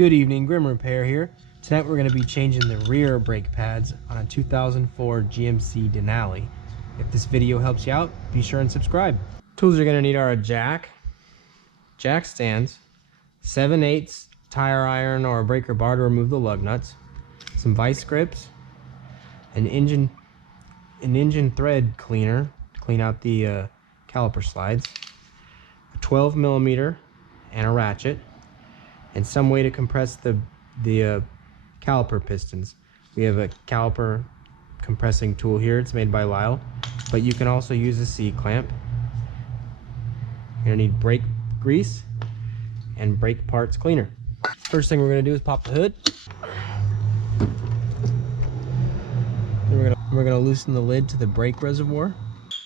Good evening, Grim Repair here. Tonight we're going to be changing the rear brake pads on a 2004 GMC Denali. If this video helps you out, be sure and subscribe. Tools you're going to need are a jack stands, 7/8 tire iron or a breaker bar to remove the lug nuts, some vice grips, an engine thread cleaner to clean out the caliper slides, a 12mm and a ratchet, and some way to compress the caliper pistons. We have a caliper compressing tool here. It's made by Lyle, but you can also use a C-clamp. You're gonna need brake grease and brake parts cleaner. First thing we're gonna do is pop the hood. Then we're gonna loosen the lid to the brake reservoir.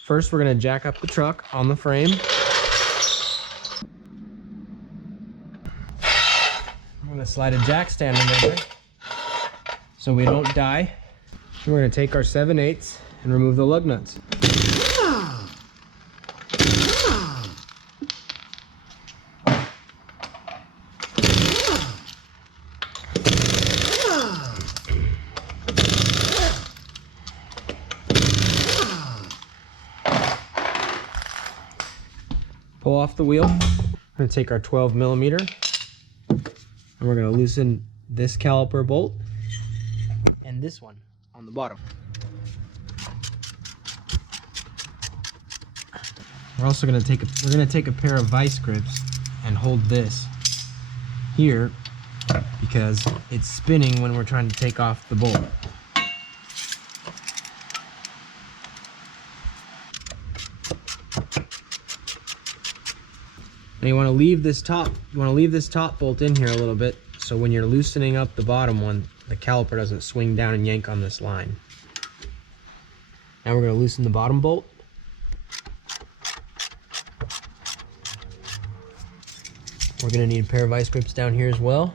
First, we're gonna jack up the truck on the frame. I'm gonna slide a jack stand in there so we don't die. And we're gonna take our 7/8 and remove the lug nuts. Pull off the wheel. We're gonna take our 12mm and we're gonna loosen this caliper bolt and this one on the bottom. We're also gonna take a pair of vice grips and hold this here because it's spinning when we're trying to take off the bolt. And you want to leave this top bolt in here a little bit so when you're loosening up the bottom one, the caliper doesn't swing down and yank on this line. Now we're going to loosen the bottom bolt. We're going to need a pair of vice grips down here as well.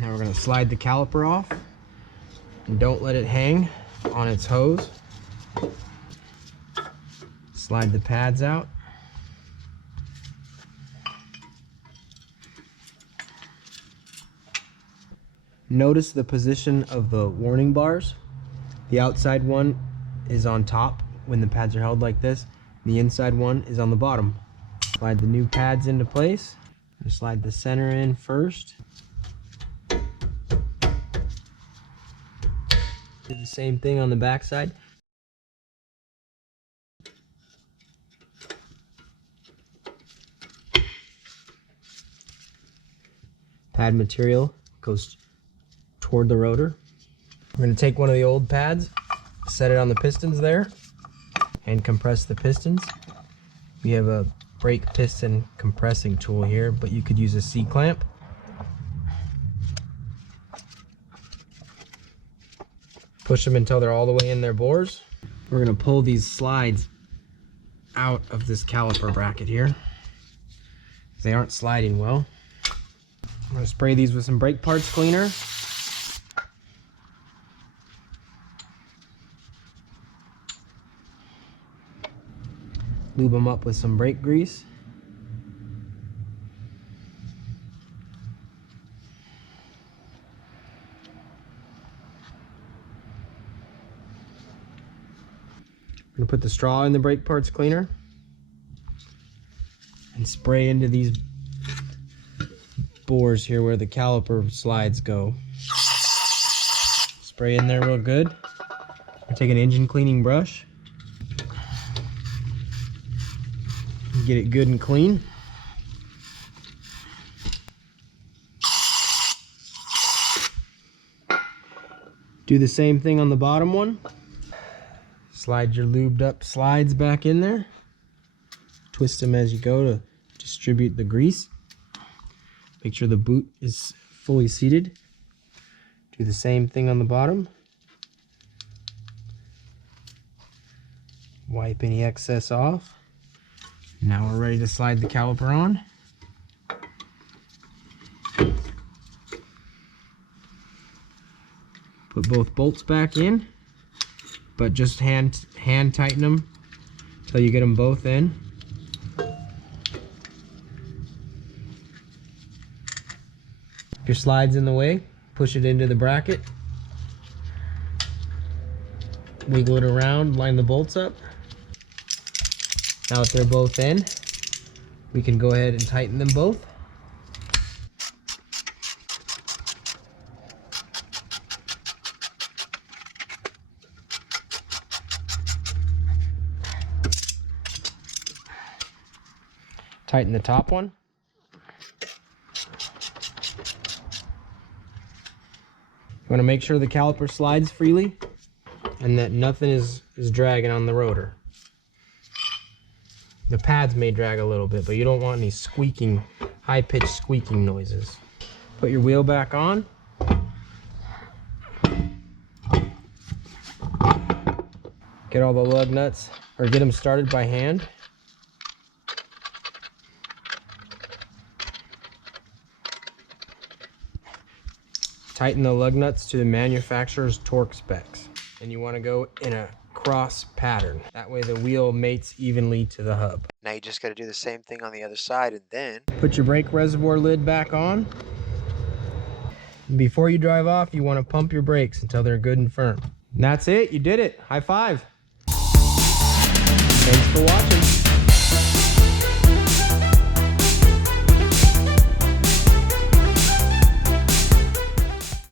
Now we're going to slide the caliper off and don't let it hang on its hose. Slide the pads out. Notice the position of the warning bars. The outside one is on top when the pads are held like this. The inside one is on the bottom. Slide the new pads into place. Slide the center in first. Do the same thing on the back side. Pad material goes toward the rotor. We're going to take one of the old pads, set it on the pistons there, and compress the pistons. We have a brake piston compressing tool here, but you could use a C-clamp. Push them until they're all the way in their bores. We're going to pull these slides out of this caliper bracket here. They aren't sliding well. I'm going to spray these with some brake parts cleaner. Lube them up with some brake grease. I'm going to put the straw in the brake parts cleaner and spray into these bores here where the caliper slides go. Spray in there real good. Take an engine cleaning brush. Get it good and clean. Do the same thing on the bottom one. Slide your lubed up slides back in there. Twist them as you go to distribute the grease. Make sure the boot is fully seated. Do the same thing on the bottom. Wipe any excess off. Now we're ready to slide the caliper on. Put both bolts back in, but just hand tighten them until you get them both in. If your slide's in the way, push it into the bracket. Wiggle it around, line the bolts up. Now that they're both in, we can go ahead and tighten them both. Tighten the top one. You want to make sure the caliper slides freely and that nothing is dragging on the rotor. The pads may drag a little bit, but you don't want any squeaking, high-pitched squeaking noises. Put your wheel back on. Get all the lug nuts, or get them started by hand. Tighten the lug nuts to the manufacturer's torque specs. And you want to go in a cross pattern. That way the wheel mates evenly to the hub. Now you just got to do the same thing on the other side, and then Put your brake reservoir lid back on. Before you drive off, you want to pump your brakes until they're good and firm. And that's it. You did it. High five. Thanks for watching.